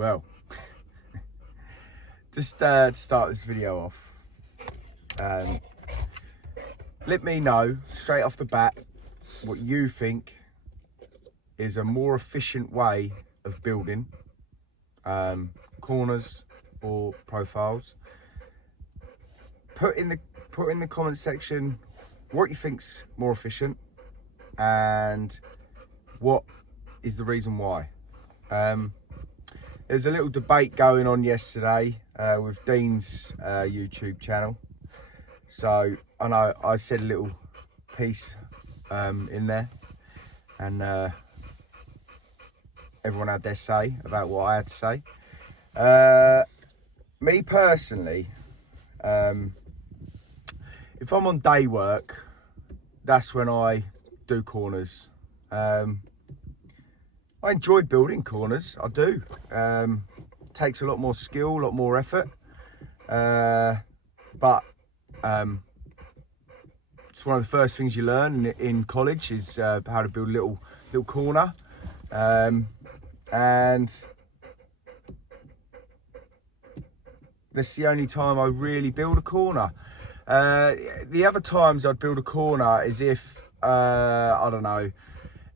Well, just to start this video off, let me know straight off the bat what you think is a more efficient way of building corners or profiles. Put in the comment section what you think's more efficient and what is the reason why. There's a little debate going on yesterday with Dean's YouTube channel. So I know I said a little piece in there, and everyone had their say about what I had to say. Me personally, if I'm on day work, that's when I do corners. I enjoy building corners, I do. Takes a lot more skill, a lot more effort. But it's one of the first things you learn in college is how to build a little corner. And that's the only time I really build a corner. The other times I'd build a corner is if, I don't know,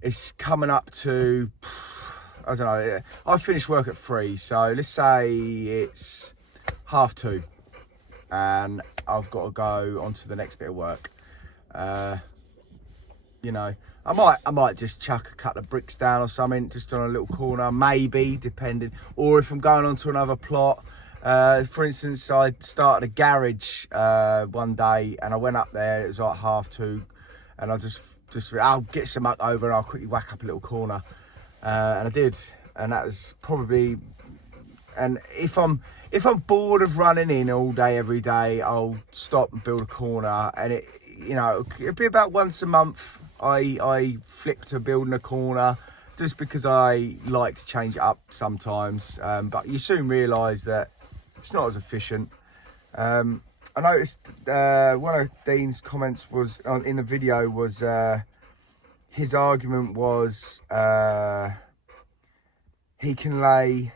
it's coming up to, I don't know, I finish work at 3, so let's say it's 2:30 and I've got to go on to the next bit of work. You know, I might just chuck a couple of bricks down or something, just on a little corner, maybe, depending. Or if I'm going on to another plot, for instance, I started a garage one day and I went up there, it was like 2:30, and I just I'll get some muck over and I'll quickly whack up a little corner. And I did, and that was probably, and if I'm bored of running in all day, every day, I'll stop and build a corner, and it'll be about once a month I flip to building a corner, just because I like to change it up sometimes. But you soon realise that it's not as efficient. I noticed one of Dean's comments was in the video was his argument was he can lay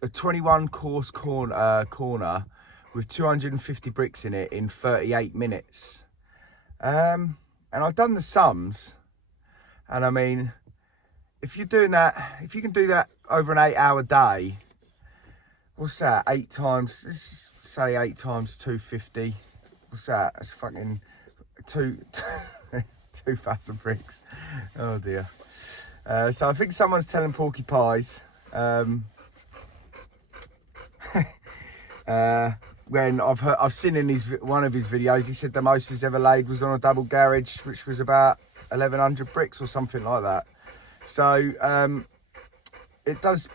a 21 course corner with 250 bricks in it in 38 minutes. And I've done the sums, and I mean, if you're doing that, if you can do that over an 8-hour day, what's that? 8 times, let's say 8 times 250. What's that? That's fucking 2,000 bricks. Oh dear. So I think someone's telling Porky Pies. When I've seen in one of his videos, he said the most he's ever laid was on a double garage, which was about 1,100 bricks or something like that. So it does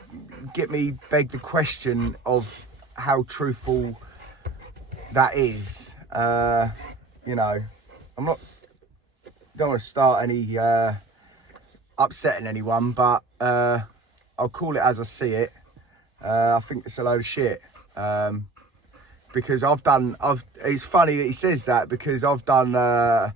get me beg the question of how truthful that is. You know, don't want to start any upsetting anyone, but I'll call it as I see it. I think it's a load of shit. Because it's funny that he says that, because I've done a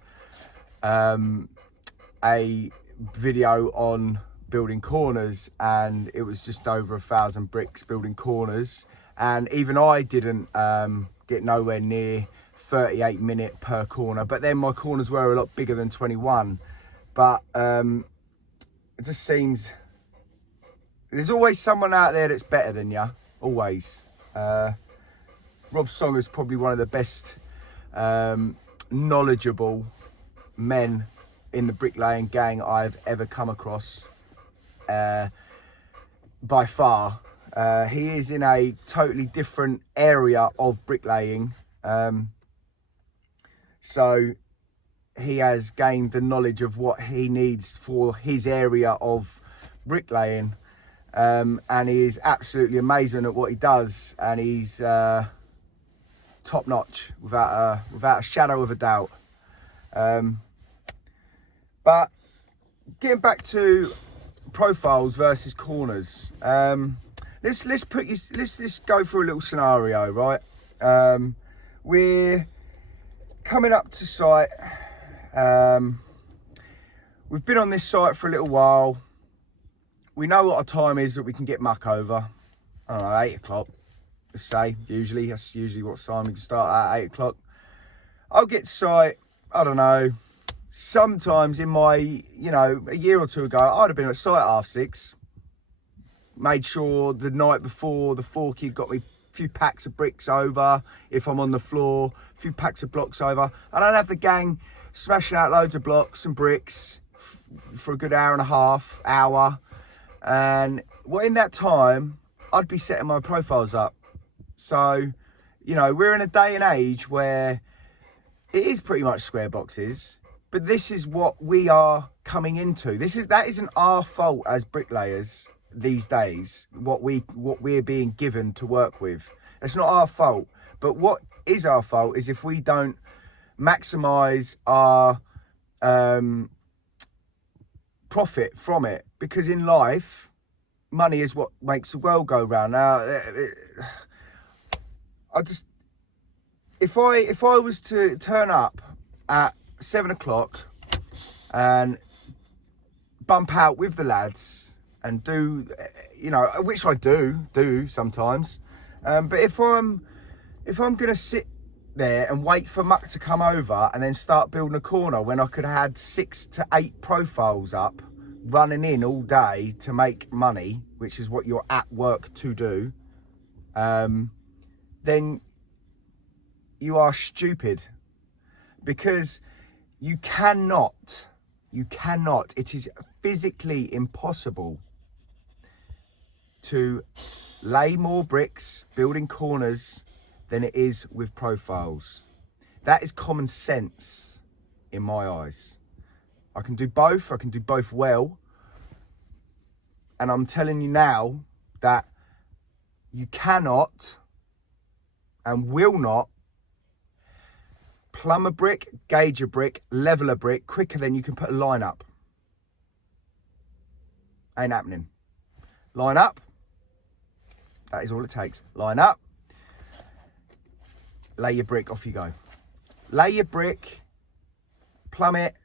video on building corners, and it was just over 1,000 bricks building corners, and even I didn't get nowhere near 38 minute per corner, but then my corners were a lot bigger than 21. But it just seems there's always someone out there that's better than you, always. Rob Songer's probably one of the best knowledgeable men in the bricklaying gang I've ever come across, by far. He is in a totally different area of bricklaying, so he has gained the knowledge of what he needs for his area of bricklaying, and he is absolutely amazing at what he does, and he's top notch without a shadow of a doubt. But getting back to profiles versus corners, let's go through a little scenario, right? We're coming up to site. We've been on this site for a little while. We know what our time is that we can get muck over. I don't know, 8 o'clock, let's say, usually. That's usually what time we can start at, 8 o'clock. I'll get to site, I don't know, sometimes in my, you know, a year or two ago, I'd have been at site at 6:30. Made sure the night before the forky got me a few packs of bricks over. If I'm on the floor, a few packs of blocks over. I don't have the gang smashing out loads of blocks and bricks for a good hour and a half, hour. And well, in that time, I'd be setting my profiles up. So, you know, we're in a day and age where it is pretty much square boxes, but this is what we are coming into. That isn't our fault as bricklayers these days, what we're being given to work with. It's not our fault. But what is our fault is if we don't maximize our profit from it, because in life, money is what makes the world go round. Now, if I was to turn up at 7 o'clock and bump out with the lads and do, you know, which I do sometimes, but if I'm gonna sit there and wait for Muck to come over and then start building a corner when I could have had 6 to 8 profiles up running in all day to make money, which is what you're at work to do, then you are stupid, because you cannot, it is physically impossible to lay more bricks building corners than it is with profiles. That is common sense in my eyes. I can do both well. And I'm telling you now that you cannot and will not plumb a brick, gauge a brick, level a brick quicker than you can put a line up. Ain't happening. Line up. That is all it takes. Line up. Lay your brick, off you go. Lay your brick, plumb it,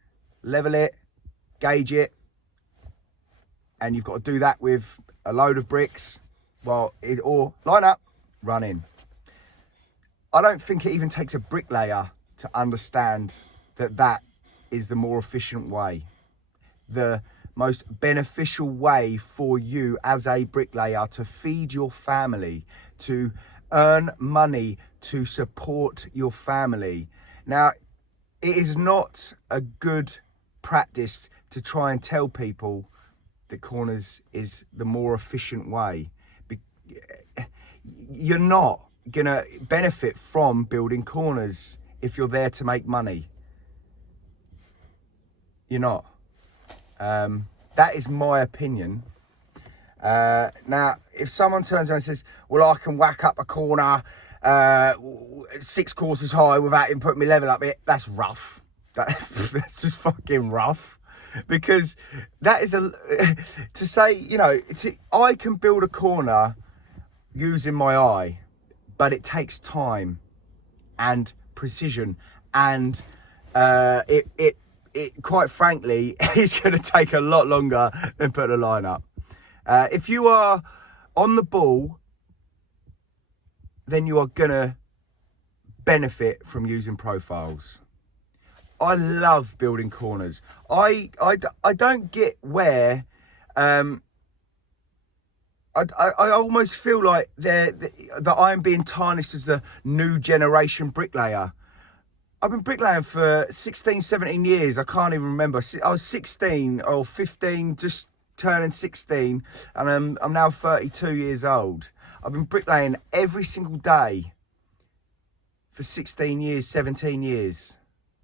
level it, gauge it, and you've got to do that with a load of bricks, or line up, run in. I don't think it even takes a bricklayer to understand that is the more efficient way. The most beneficial way for you as a bricklayer to feed your family, to earn money, to support your family. Now, it is not a good practice to try and tell people that corners is the more efficient way. You're not gonna benefit from building corners if you're there to make money. You're not. That is my opinion. Now, if someone turns around and says, well, I can whack up a corner 6 courses high without even putting my level up it, that's rough. That's just fucking rough. Because that is to say, you know, I can build a corner using my eye, but it takes time and precision, and it quite frankly is going to take a lot longer than putting a line up. If you are on the ball, then you are going to benefit from using profiles. I love building corners. I don't get where I almost feel like that I'm being tarnished as the new generation bricklayer. I've been bricklaying for 16, 17 years. I can't even remember. I was 16 or 15, just turning 16, and I'm now 32 years old. I've been bricklaying every single day for 16 years, 17 years.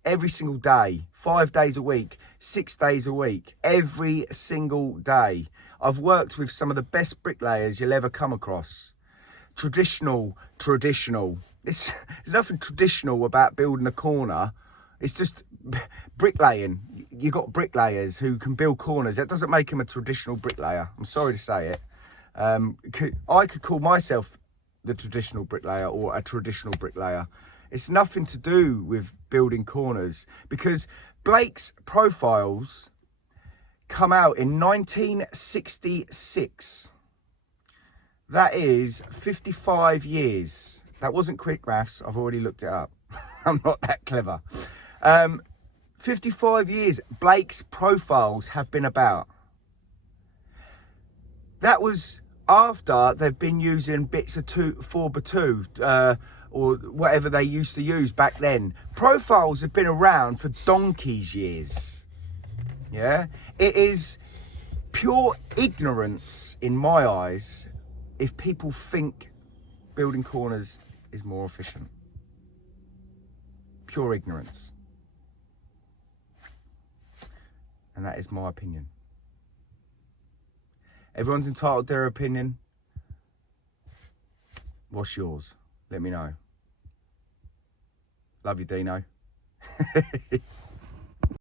Every single day, 5 days a week, 6 days a week, every single day. I've worked with some of the best bricklayers you'll ever come across. Traditional. There's nothing traditional about building a corner. It's just bricklaying. You got bricklayers who can build corners. That doesn't make him a traditional bricklayer. I'm sorry to say it. I could call myself the traditional bricklayer or a traditional bricklayer. It's nothing to do with building corners, because Blake's profiles come out in 1966. That is 55 years. That wasn't quick maths. I've already looked it up. I'm not that clever. 55 years Blake's profiles have been about. That was after they've been using bits of 4x2 or whatever they used to use back then. Profiles have been around for donkey's years. Yeah, it is pure ignorance in my eyes if people think building corners is more efficient. Pure ignorance. And that is my opinion. Everyone's entitled to their opinion. What's yours? Let me know. Love you, Dino.